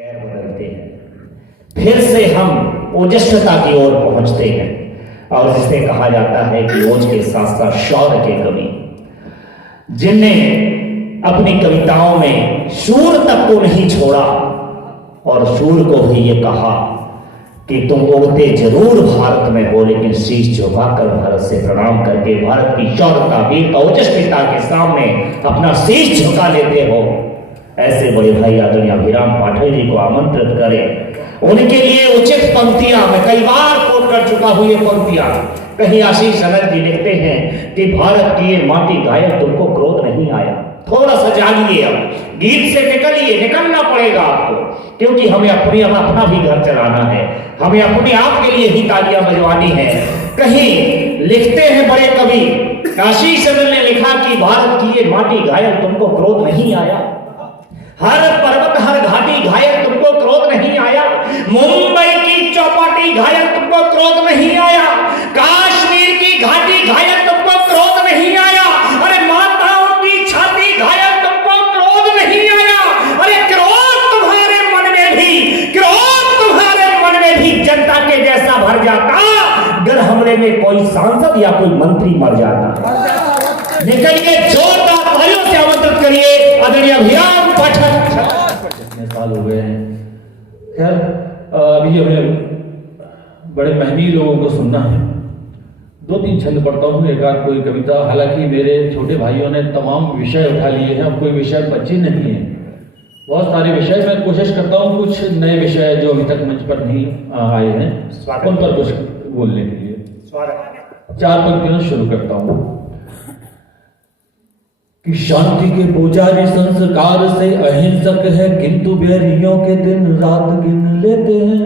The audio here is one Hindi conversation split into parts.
गैर बदलते हैं, फिर से हम ओजस्वता की ओर पहुंचते हैं। और जिसे कहा जाता है कि ओज के साथ साथ शौर्य के कवि, जिनने अपनी कविताओं में शूर तक को नहीं छोड़ा और शूर को भी ये कहा कि तुम उड़ते जरूर भारत में हो, लेकिन शीश झुकाकर भारत से प्रणाम करके भारत की शौर्यता वीरता ओजस्विता के सामने अपना शीश झुका लेते हो। ऐसे बड़े भाई आदरणीय अभिराम पाठक जी को आमंत्रित करें। उनके लिए उचित पंक्तियां मैं कई बार कोट कर चुका हूं। ये पंक्तियां कहीं आशीष अनंत जी लिखते हैं कि भारत की ये माटी गायब, तुमको क्रोध नहीं आया। थोड़ा सा जानिए, अब गीत से निकलना पड़ेगा आपको, क्योंकि हमें अपना भी घर चलाना है, हमें अपने आप के लिए ही तालियां बजवानी है। कहीं लिखते हैं बड़े कवि आशीष अनंत ने लिखा कि भारत की ये माटी गायब, तुमको क्रोध नहीं आया। हर पर्वत हर घाटी घायल, तुमको क्रोध नहीं आया। मुंबई की चौपाटी घायल, तुमको क्रोध नहीं आया। कश्मीर की घाटी घायल, तुमको क्रोध नहीं आया। अरे माताओं की छाती घायल, तुमको क्रोध नहीं आया। अरे क्रोध तुम्हारे मन में भी जनता के जैसा भर जाता अगर हमले में कोई सांसद या कोई मंत्री मर जाता। निकलिए, जोरदार तालियों से आमंत्रित करिए आदरणीय अभिराम पाठक। कितने साल हो गए हैं। खैर, अभी हमें बड़े महंगी लोगों को सुनना है। 2-3 छंद पढ़ता हूँ, एक आध कोई कविता। हालांकि मेरे छोटे भाइयों ने तमाम विषय उठा लिए हैं, अब कोई विषय बचे नहीं है। बहुत सारे विषय मैं कोशिश करता हूँ, कुछ नए विषय जो अभी तक मंच पर नहीं आए हैं उन पर कुछ बोलने के लिए 4 पंक्तियों शुरू करता हूँ कि शांति के पुजारी संस्कार से अहिंसक है, किंतु बैरियों के दिन रात गिन लेते हैं।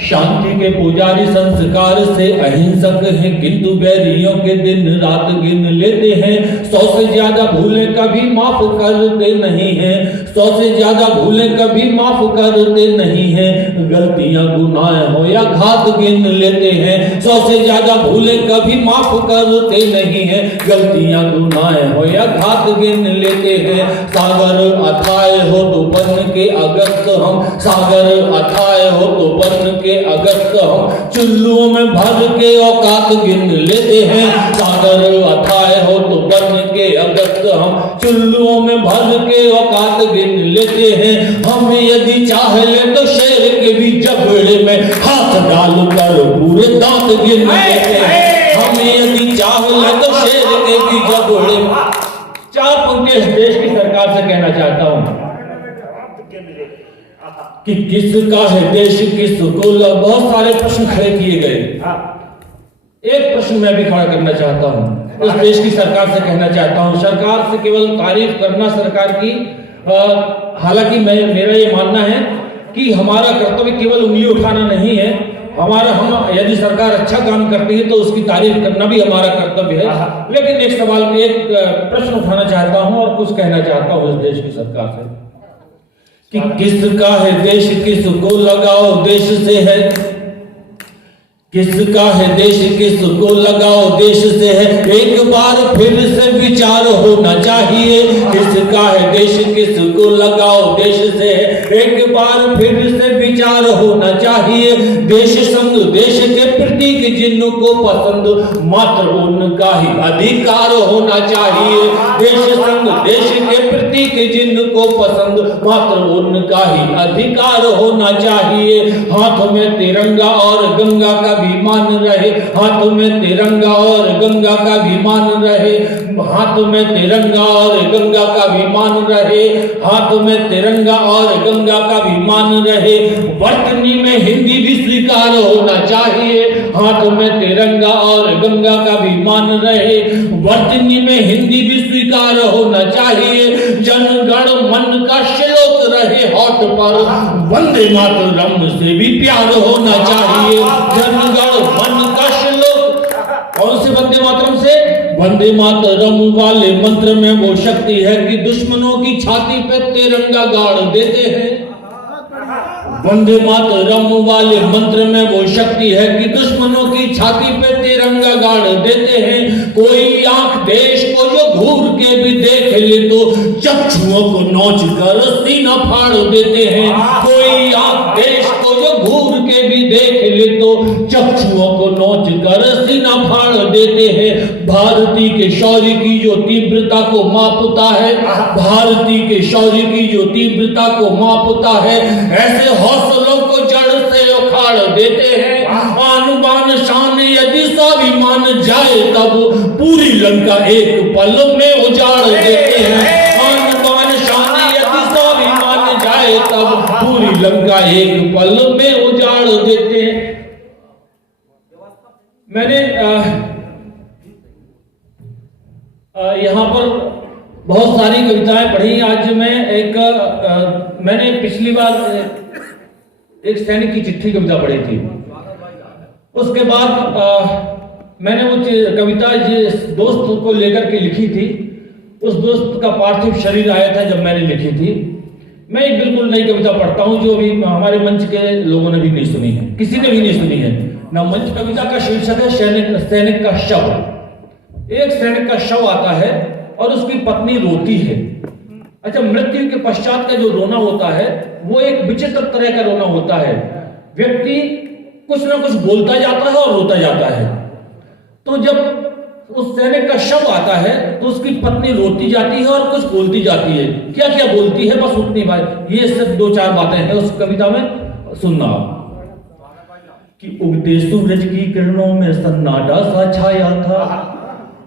शांति के पुजारी संस्कार से अहिंसक है, किंतु बैरियों के दिन रात गिन लेते हैं। 100 से ज्यादा भूलें कभी माफ करते नहीं हैं, 100 से ज्यादा भूलें कभी माफ करते नहीं हैं। गलतियां गुनाह हो या घात गिन लेते हैं, 100 से ज्यादा भूलें कभी माफ करते नहीं हैं। गलतियां गुनाह हो या घात गिन लेते हैं। सागर अथाह हो तो बन के अगस्त हम, सागर अथाह हो तो बन के अगस्त हम, चुल्लुओं में भर के औकात गिन लेते हैं। सागर अथाह हो तो बन के अगस्त हम, चुल्लुओं में भर के औकात गिन लेते हैं। हम यदि चाह ले तो शेर के भी जबड़े में हाथ डालकर पूरे दांत गिन लेते हैं। हम यदि चाह ले तो शेर के भी जबड़े में। 4 पंक्तियां देश की सरकार से कहना चाहता हूं कि किसका है देश किसको। बहुत सारे प्रश्न खड़े किए गए। एक प्रश्न मैं भी खड़ा करना चाहता हूं, इस देश की सरकार से कहना चाहता हूं। सरकार से केवल तारीफ करना सरकार की, हालांकि मेरा ये मानना है कि हमारा कर्तव्य केवल उंगली उठाना नहीं है। हम यदि सरकार अच्छा काम करती है तो उसकी तारीफ करना भी हमारा कर्तव्य है। लेकिन एक सवाल में एक प्रश्न उठाना चाहता हूं और कुछ कहना चाहता हूं इस देश की सरकार से कि किसका है देश किसको लगाओ देश से है। किसका है देश किसको लगाओ देश से है, एक बार फिर से विचार होना चाहिए। किसका है देश किसको लगाओ देश से है, एक बार फिर से विचार होना चाहिए। देश संग देश के प्रतीक जिनको पसंद मात्र उनका ही अधिकार होना चाहिए। देश संग देश के प्रतीक जिनको पसंद मात्र उनका ही अधिकार होना चाहिए। हाथ में तिरंगा और गंगा का मान रहे, हाथ में तिरंगा और गंगा का भी मान रहे। हाथ में तिरंगा और गंगा का भी मान रहे, हाथ में तिरंगा और गंगा का भी मान रहे। वर्तनी में हिंदी भी स्वीकार होना चाहिए, हाथ में तिरंगा और गंगा का भी मान रहे। वर्तनी में हिंदी भी स्वीकार होना चाहिए। जनगण मन का श्लोक रहे होठ पर, वंदे मातरम से भी प्यार होना चाहिए। जनगण मन का श्लोक, कौन से वंदे मातरम से? वंदे मातरम वाले मंत्र में वो शक्ति है कि दुश्मनों की छाती पे तिरंगा गाड़ देते हैं। वंदे मातरम वाले मंत्र में वो शक्ति है कि दुश्मनों की छाती पे तिरंगा गाड़ देते हैं। कोई आंख देश को जो घूर के भी देख ले तो चक्षुओं को नोच कर सीना फाड़ देते हैं। कोई आंख देश को जो घूर के भी देख ले तो चक्षुओं को नोच कर सीना फाड़ देते हैं। भारती के शौर्य की जो तीव्रता को मापता है, भारती के शौर्य की जो तीव्रता को मापता है, ऐसे हौसलों को जड़ से उखाड़ देते हैं। आन बान शान यदि स्वाभिमान जाए तब पूरी लंका एक पल में उजाड़ देते हैं। आन बान शान यदि स्वाभिमान जाए तब पूरी लंका एक पल में उजाड़ देते हैं। मैंने यहाँ पर बहुत सारी कविताएं पढ़ी। आज मैं मैंने पिछली बार एक सैनिक की चिट्ठी कविता पढ़ी थी। उसके बाद मैंने वो कविता जिस दोस्त को लेकर के लिखी थी, उस दोस्त का पार्थिव शरीर आया था जब मैंने लिखी थी। मैं एक बिल्कुल नई कविता पढ़ता हूँ जो अभी हमारे मंच के लोगों ने भी नहीं सुनी है, किसी ने भी नहीं सुनी है ना। मंच कविता का शीर्षक है सैनिक का शव। एक सैनिक का शव आता है और उसकी पत्नी रोती है। अच्छा, मृत्यु के पश्चात का जो रोना होता है वो एक विचित्र तरह का रोना होता है। व्यक्ति कुछ ना कुछ बोलता जाता है और रोता जाता है। तो जब उस सैनिक का शव आता है तो उसकी पत्नी रोती जाती है और कुछ बोलती जाती है। क्या क्या बोलती है, बस उतनी बात, ये सिर्फ 2-4 बातें हैं उस कविता में, सुनना कि उगते सूरज की किरणों में सन्नाटा सा छाया था,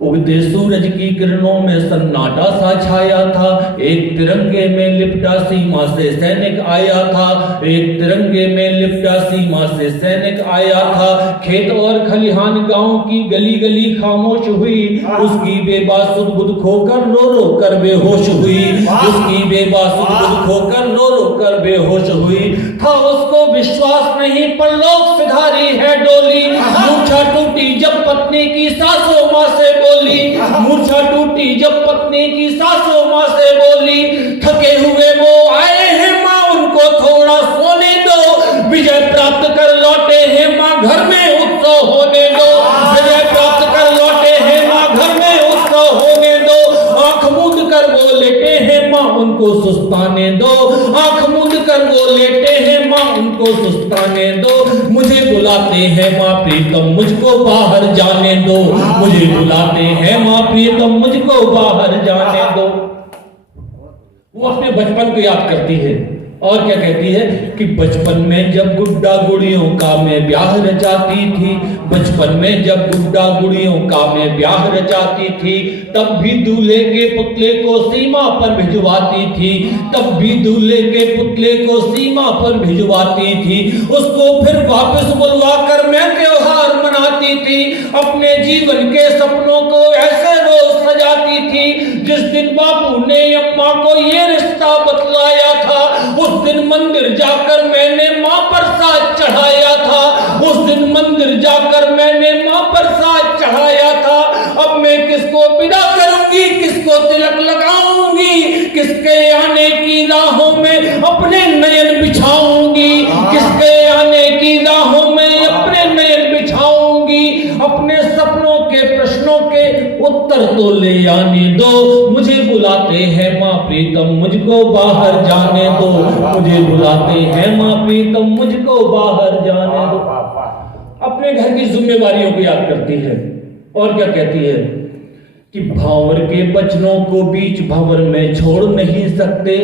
उगते सूरज की किरणों में सन्नाटा सा छाया था। एक तिरंगे में लिपटा सीमा से सैनिक आया था, एक तिरंगे में लिपटा सीमा से सैनिक आया था। खेत और खलिहान गांव की गली गली खामोश हुई, उसकी बेबस बुध खोकर रो रो कर बेहोश हुई, उसकी बेबस बुध खोकर रो रो कर बेहोश हुई। था उसको विश्वास नहीं परलोक सिधारी है डोली, मूर्छा टूटी जब पत्नी की सासों मां से बोली, मूर्छा टूटी जब पत्नी की सासों मां से बोली। थके हुए वो आए हैं मां उनको थोड़ा सोने दो, विजय प्राप्त कर लौटे हैं मां घर में उत्सव होने दो, विजय प्राप्त कर लौटे हैं मां घर में उत्सव होने दो। आंख मूंद कर वो लेटे हैं मां उनको सुस्ताने दो, आंख मूंद कर वो लेटे हैं मां उनको सुस्ताने दो। मुझे बुलाते हैं मां प्रीतम मुझको बाहर जाने दो, मुझे बुलाते हैं मां प्रीतम मुझको बाहर जाने दो। वो अपने बचपन को याद करती है और क्या कहती है कि बचपन में जब गुड्डा गुड़ियों का मैं ब्याह रचाती थी, बचपन में जब गुड्डा गुड़ियों का मैं ब्याह रचाती थी, तब भी दूल्हे के पुतले को सीमा पर भिजवाती थी, तब भी दूल्हे के पुतले को सीमा पर भिजवाती थी। उसको फिर वापस बुलवा कर मैं त्योहार मनाती थी, अपने जीवन के सपनों को ऐसे रोज सजाती थी। जिस दिन बापू ने अम्मा को ये रिश्ता बतलाया था, उस दिन मंदिर जाकर मैंने मां पर साथ चढ़ाया था, उस दिन मंदिर जाकर मैंने मां पर साथ चढ़ाया था। अब मैं किसको विदा करूंगी, किसको तिलक लगाऊंगी, किसके आने की राहों में अपने नयन बिछाऊंगी, किसके आने की राहों में अपने नयन बिछाऊंगी। अपने सपनों के प्रश्नों के उत्तर तो ले आने दो, मुझे बुलाते हैं मां प्रीतम मुझको बाहर जाने दो, मुझे बुलाते हैं मां प्रीतम मुझको बाहर जाने दो। अपने घर की जिम्मेवारियों को याद करती है और क्या कहती है कि भावर के बचनों को बीच भंवर में छोड़ नहीं सकते,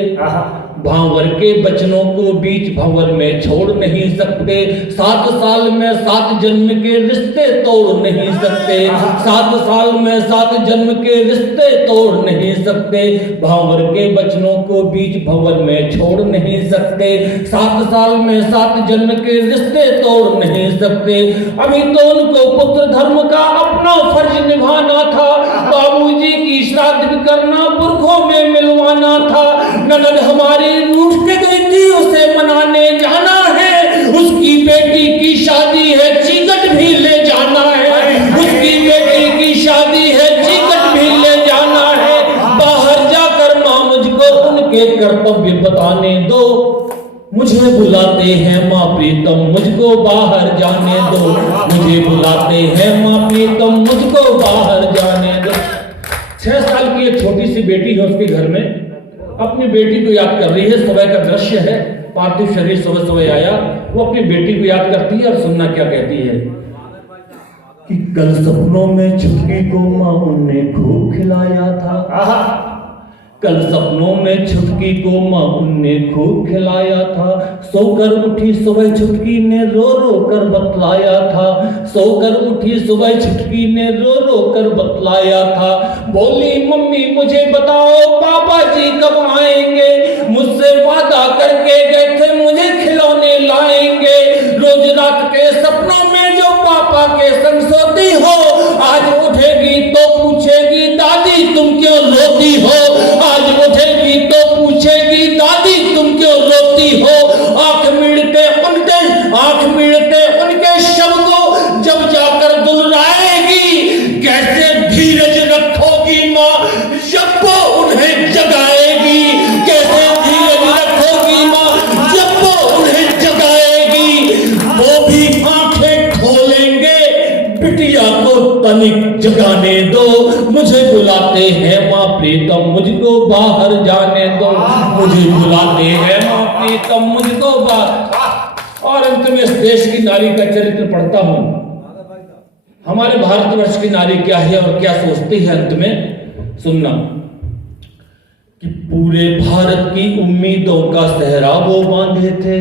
भावर के बचनों को बीच भंवर में छोड़ नहीं सकते। 7 साल में 7 जन्म के रिश्ते तोड़ नहीं सकते, 7 साल में 7 जन्म के रिश्ते तोड़ नहीं सकते। भावर के बचनों को बीच भंवर में छोड़ नहीं सकते, 7 साल में 7 जन्म के रिश्ते तोड़ नहीं सकते। अभी तो उनको पुत्र धर्म का अपना फर्ज निभाना था, बाबूजी की श्राद्ध करना पुरखों में मिलवाना था। ननद हमारी रूठ के गई थी, उसे मनाने जाना है, उसकी बेटी की शादी है चिकट भी ले जाना है, उसकी बेटी की शादी है चिकट भी ले जाना है। बाहर जाकर मां मुझको उनके कर्तव्य बताने दो, मुझे बुलाते हैं मां प्रीतम मुझको बाहर जाने दो, मुझे बुलाते हैं मां प्रीतम मुझको बाहर जाने दो। 6 साल की एक छोटी सी बेटी है उसके घर में, अपनी बेटी को याद कर रही है। सुबह का दृश्य है, पार्थिव शरीर सुबह सुबह आया, वो अपनी बेटी को याद करती है और सुनना क्या कहती है कि कल सपनों में छुटकी को माँ ने खूब खिलाया था। कल सपनों में छुटकी को माँ ने खूब खिलाया था। सोकर उठी सुबह छुटकी ने रो रो कर बतलाया था। सोकर उठी सुबह छुटकी ने रो रो कर बतलाया था। बोली मम्मी मुझे बताओ पापा जी कब आएंगे, मुझसे वादा करके गए थे मुझे खिलौने लाएंगे। रोज रात के सपनों में जो पापा के संग सोती हो, आज उठेगी तो पूछेगी दादी तुम क्यों रोती हो। आज उठेगी तो पूछेगी दादी तुम क्यों रोती हो। आंख मिलते उनके शव को जब जाकर दुलराएगी, कैसे धीरज रखोगी माँ जब वो उन्हें जगाएगी। कैसे धीरज रखोगी माँ जब वो उन्हें जगाएगी। वो भी आंखें खोलेंगे, बिटिया को तनिक जगाने दो। मुझे बुलाते हैं माँ प्रीतम मुझको बाहर जाने दो। मुझे बुलाते हैं माँ प्रीतम मुझको बाहर। और अंत में इस देश की नारी का चरित्र पढ़ता हूं। हमारे भारतवर्ष की नारी क्या है और क्या सोचती है, अंत में सुनना कि पूरे भारत की उम्मीदों का सहरा वो बांधे थे।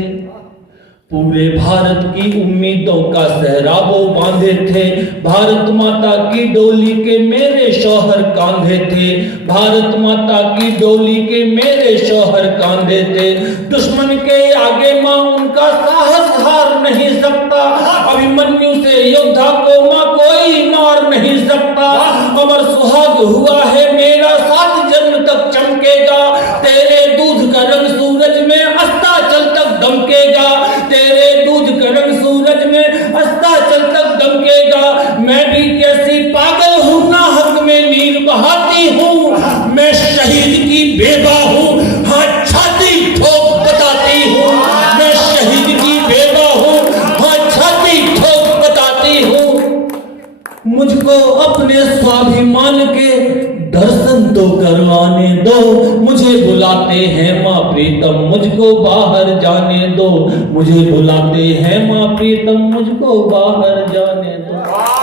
पूरे भारत की उम्मीदों का सहरा वो बांधे थे। भारत माता की डोली के मेरे शौहर कांधे थे। भारत माता की डोली के मेरे शौहर कांधे थे। दुश्मन के आगे माँ उनका साहस हार नहीं सकता। अभिमन्यु से योद्धा को माँ कोई मार नहीं सकता। अमर सुहाग हुआ है मेरा 7 जन्म तक चमकेगा। तेरे दूध का रंग सूरज में अस्ताचल तक दमकेगा। तेरे दूध का रंग सूरज में अस्ताचल तक दमकेगा। मैं भी कैसी पागल हूँ ना हक में नीर बहाती हूँ। मैं शहीद की बेवा हूँ, हाँ छाती ठोक बताती हूँ। मैं शहीद की बेवा हूँ, हाँ छाती ठोक बताती हूँ। मुझको अपने स्वाभिमान के दर्शन तो करवाने दो। मुझे बुलाते हैं माँ प्रीतम मुझको बाहर जाने दो। मुझे बुलाते हैं माँ प्रीतम मुझको बाहर जाने दो।